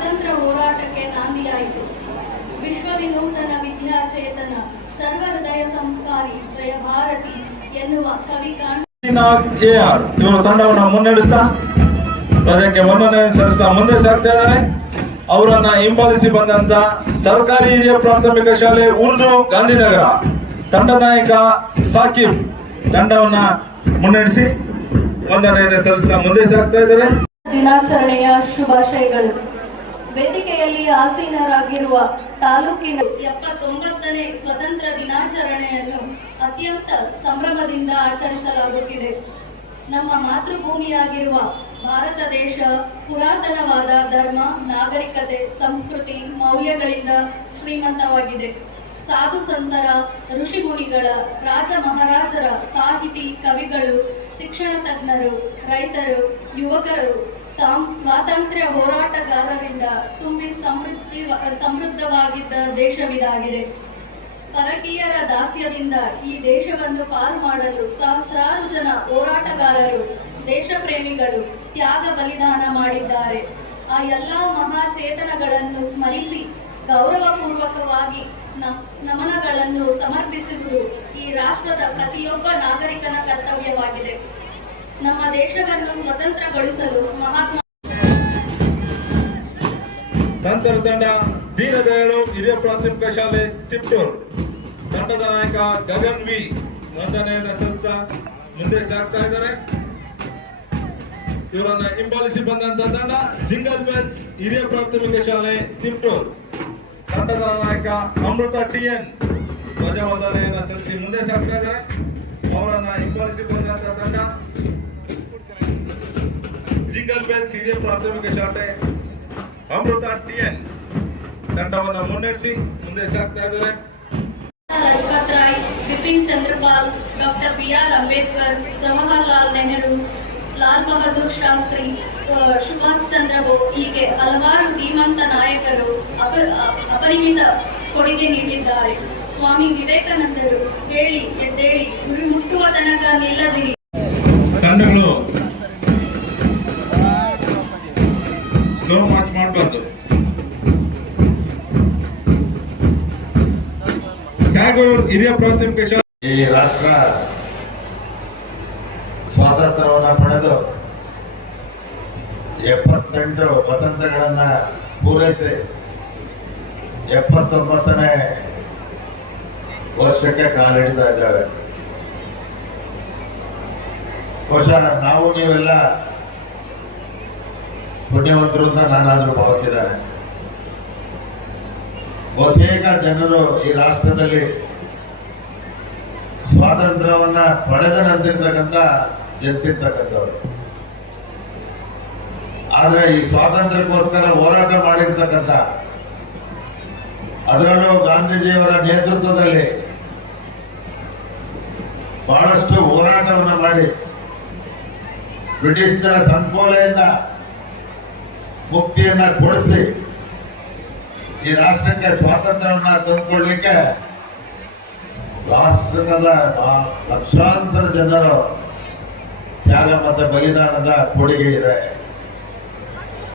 ಸ್ವಾತಂತ್ರ್ಯ ಹೋರಾಟಕ್ಕೆ ನಾಂದಿಯಾಯಿತು. ವಿಶ್ವ ವಿನೂತನ ವಿದ್ಯಾಚೇತನ ಸರ್ವ ಹೃದಯ ಸಂಸ್ಕಾರಿ ಜಯ ಭಾರತಿ ಎನ್ನುವ ಕವಿ ಇವರು ತಂಡವನ್ನು ಮುನ್ನಡೆಸ್ತಾ ಪ್ರಜೆಗೆ ಮನ್ನಣೆ ಸಲ್ಲಿಸ್ತಾ ಮುಂದೆ ಸಾಗ್ತಾ ಇದ್ದಾರೆ. ಅವರನ್ನ ಹಿಂಬಾಲಿಸಿ ಬಂದಂತ ಸರ್ಕಾರಿ ಹಿರಿಯ ಪ್ರಾಥಮಿಕ ಶಾಲೆ ಉರ್ದು ಗಾಂಧಿನಗರ ತಂಡ ನಾಯಕ ಸಾಕಿಬ್ ತಂಡವನ್ನ ಮುನ್ನಡೆಸಿ ವಂದನೆಯನ್ನು ಸಲ್ಲಿಸ್ತಾ ಮುಂದೆ ಸಾಗ್ತಾ ಇದ್ದಾರೆ. ದಿನಾಚರಣೆಯ ಶುಭಾಶಯಗಳು. ವೇದಿಕೆಯಲ್ಲಿ ಆಸೀನರಾಗಿರುವ ತಾಲೂಕಿನ 79ನೇ ಸ್ವತಂತ್ರ ದಿನಾಚರಣೆಯನ್ನು ಅತ್ಯಂತ ಸಂಭ್ರಮದಿಂದ ಆಚರಿಸಲಾಗುತ್ತಿದೆ. ನಮ್ಮ ಮಾತೃಭೂಮಿಯಾಗಿರುವ ಭಾರತ ದೇಶ ಪುರಾತನವಾದ ಧರ್ಮ, ನಾಗರಿಕತೆ, ಸಂಸ್ಕೃತಿ, ಮೌಲ್ಯಗಳಿಂದ ಶ್ರೀಮಂತವಾಗಿದೆ. ಸಾಧು ಸಂತರ, ಋಷಿ ಮುನಿಗಳ, ರಾಜ ಮಹಾರಾಜರ, ಸಾಹಿತಿ, ಕವಿಗಳು, ಶಿಕ್ಷಣ ತಜ್ಞರು, ರೈತರು, ಯುವಕರು, ಸ್ವಾತಂತ್ರ್ಯ ಹೋರಾಟಗಾರರಿಂದ ತುಂಬಿ ಸಮೃದ್ಧವಾಗಿದ್ದ ದೇಶವಿದಾಗಿದೆ. ಪರಕೀಯರ ದಾಸ್ಯದಿಂದ ಈ ದೇಶವನ್ನು ಪಾರು ಮಾಡಲು ಸಹಸ್ರಾರು ಜನ ಹೋರಾಟಗಾರರು, ದೇಶ ಪ್ರೇಮಿಗಳು ತ್ಯಾಗ ಬಲಿದಾನ ಮಾಡಿದ್ದಾರೆ. ಆ ಎಲ್ಲ ಮಹಾಚೇತನಗಳನ್ನು ಸ್ಮರಿಸಿ ಗೌರವಪೂರ್ವಕವಾಗಿ ನಮನಗಳನ್ನು ಸಮರ್ಪಿಸುವುದು ಈ ರಾಷ್ಟ್ರದ ಪ್ರತಿಯೊಬ್ಬ ನಾಗರಿಕನ ಕರ್ತವ್ಯವಾಗಿದೆ. ನಮ್ಮ ದೇಶವನ್ನು ಸ್ವತಂತ್ರಗೊಳಿಸಲು ಮಹಾತ್ಮ ನಂತರ ತಂಡ ದೀನದಯಾಳು ಹಿರಿಯ ಪ್ರಾಥಮಿಕ ಶಾಲೆ ತಿಪ್ಟೂರ್ ತಂಡದ ನಾಯಕ ಗಗನ್ ವಿ ವಂದನೆಯನ್ನು ಸಲ್ಲಿಸ್ತಾ ಮುಂದೆ ಸಾಗ್ತಾ ಇದ್ದಾರೆ. ಇವರನ್ನ ಹಿಂಬಾಲಿಸಿ ಬಂದಂತ ತಂಡ ಜಿಂಗಲ್ ಬೆಲ್ಸ್ ಹಿರಿಯ ಪ್ರಾಥಮಿಕ ಶಾಲೆ ತಿಪ್ಟೂರ್ ತಂಡದ ನಾಯಕ ಅಮೃತ ಟಿಎನ್ ಧ್ವಜವಂದನೆಯನ್ನು ಸಲ್ಲಿಸಿ ಮುಂದೆ ಸಾಗ್ತಾ ಇದ್ದಾರೆ. ಅವರನ್ನ ಹಿಂಬಾಲಿಸಿ ಬಂದಂತ ತಂಡ ಜಿಂಗಲ್ ಬೆಲ್ಸ್ ಹಿರಿಯ ಪ್ರಾಥಮಿಕ ಶಾಲೆ ಅಮೃತ ಟಿಎನ್ ತಂಡವನ್ನು ಮುನ್ನಡೆಸಿ ಮುಂದೆ ಸಾಗ್ತಾ ಇದ್ದಾರೆ. ಲಜಪತ್ ರಾಯ್, ಬಿಪಿನ್ ಚಂದ್ರಪಾಲ್, ಡಾಕ್ಟರ್ BR ಅಂಬೇಡ್ಕರ್, ಜವಾಹರ್ಲಾಲ್ ನೆಹರು, ಲಾಲ್ ಬಹದ್ದೂರ್ ಶಾಸ್ತ್ರಿ, ಸುಭಾಷ್ ಚಂದ್ರ ಬೋಸ್ ಹೀಗೆ ಹಲವಾರು ಧೀಮಂತ ನಾಯಕರು ಅಪರಿಮಿತ ಕೊಡುಗೆ ನೀಡಿದ್ದಾರೆ. ಸ್ವಾಮಿ ವಿವೇಕಾನಂದರು ಹೇಳಿ ಎದ್ದೇಳಿ, ಗುರಿ ಮುಟ್ಟುವ ತನಕ ನಿಲ್ಲದಿರಿ. ತಂಡಗಳು ಸ್ಲೋ ಮಾರ್ಚ್ ಮಾಡಬಾರ್ದು. ಟ್ಯಾಗೋರ್ ಹಿರಿಯ ಪ್ರಾಥಮಿಕ ಶಾಲೆ ಈ ರಾಷ್ಟ್ರ ಸ್ವಾತಂತ್ರ್ಯವನ್ನು ಪಡೆದು 78 ವಸಂತಗಳನ್ನ ಪೂರೈಸಿ 79ನೇ ವರ್ಷಕ್ಕೆ ಕಾಲಿಡ್ತಾ ಇದ್ದೇವೆ. ಬಹುಶಃ ನಾವು ನೀವೆಲ್ಲ ಪುಣ್ಯವಂತರು ಅಂತ ನಾನಾದ್ರೂ ಭಾವಿಸಿದ್ದೇನೆ. ಬಹುತೇಕ ಜನರು ಈ ರಾಷ್ಟ್ರದಲ್ಲಿ ಸ್ವಾತಂತ್ರ್ಯವನ್ನ ಪಡೆದ ನಂತರತಕ್ಕಂಥ ಜನಿಸಿರ್ತಕ್ಕಂಥವ್ರು. ಆದ್ರೆ ಈ ಸ್ವಾತಂತ್ರ್ಯಕ್ಕೋಸ್ಕರ ಹೋರಾಟ ಮಾಡಿರ್ತಕ್ಕಂಥ, ಅದರಲ್ಲೂ ಗಾಂಧೀಜಿಯವರ ನೇತೃತ್ವದಲ್ಲಿ ಬಹಳಷ್ಟು ಹೋರಾಟವನ್ನು ಮಾಡಿ ಬ್ರಿಟಿಷರ ಸಂಕೋಲೆಯಿಂದ ಮುಕ್ತಿಯನ್ನ ಕೊಡಿಸಿ ಈ ರಾಷ್ಟ್ರಕ್ಕೆ ಸ್ವಾತಂತ್ರ್ಯವನ್ನ ತಂದುಕೊಳ್ಳಲಿಕ್ಕೆ ರಾಷ್ಟ್ರದ ಲಕ್ಷಾಂತರ ಜನರು ತ್ಯಾಗ ಮತ್ತು ಬಲಿದಾನದ ಕೊಡುಗೆ ಇದೆ.